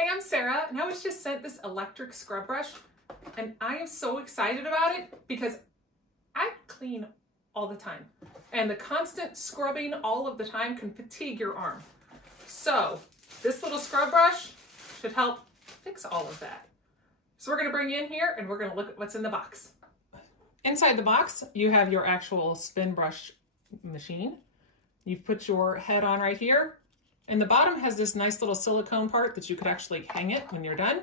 Hey, I'm Sarah, and I was just sent this electric scrub brush, and I am so excited about it because I clean all the time, and the constant scrubbing all of the time can fatigue your arm. So this little scrub brush should help fix all of that. So we're gonna bring you in here and we're gonna look at what's in the box. Inside the box, you have your actual spin brush machine. You've put your head on right here. And the bottom has this nice little silicone part that you could actually hang it when you're done.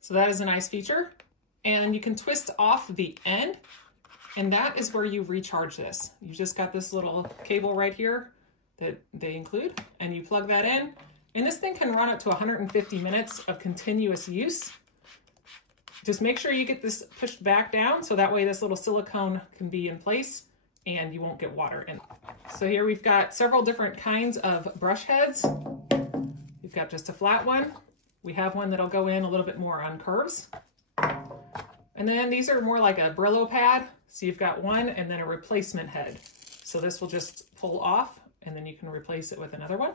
So that is a nice feature. And you can twist off the end, and that is where you recharge this. You just got this little cable right here that they include, and you plug that in. And this thing can run up to 150 minutes of continuous use. Just make sure you get this pushed back down so that way this little silicone can be in place and you won't get water in. So here we've got several different kinds of brush heads. We've got just a flat one. We have one that'll go in a little bit more on curves. And then these are more like a Brillo pad. So you've got one and then a replacement head. So this will just pull off and then you can replace it with another one.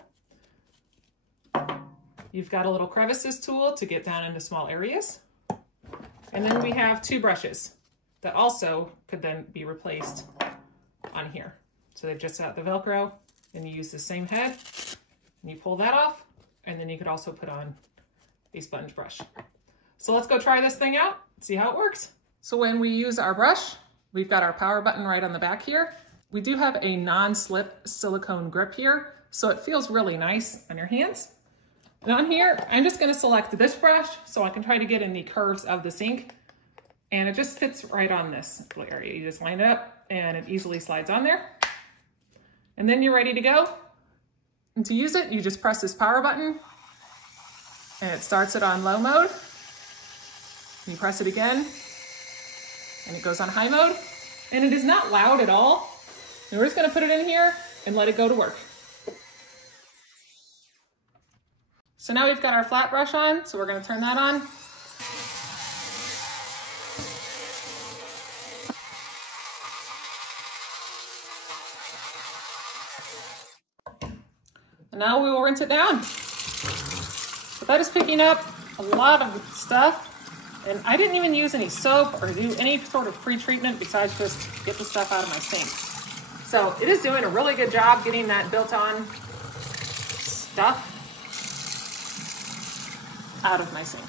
You've got a little crevices tool to get down into small areas. And then we have two brushes that also could then be replaced on here. So they've just got the Velcro and you use the same head and you pull that off, and then you could also put on a sponge brush. So let's go try this thing out, see how it works. So when we use our brush, we've got our power button right on the back here. We do have a non-slip silicone grip here, so it feels really nice on your hands. And on here, I'm just gonna select this brush so I can try to get in the curves of the sink. And it just fits right on this little area. You just line it up and it easily slides on there. And then you're ready to go. And to use it, you just press this power button and it starts it on low mode. You press it again and it goes on high mode. And it is not loud at all. And we're just gonna put it in here and let it go to work. So now we've got our flat brush on, so we're gonna turn that on. And now we will rinse it down. But that is picking up a lot of stuff. And I didn't even use any soap or do any sort of pre-treatment besides just get the stuff out of my sink. So it is doing a really good job getting that built-on stuff out of my sink.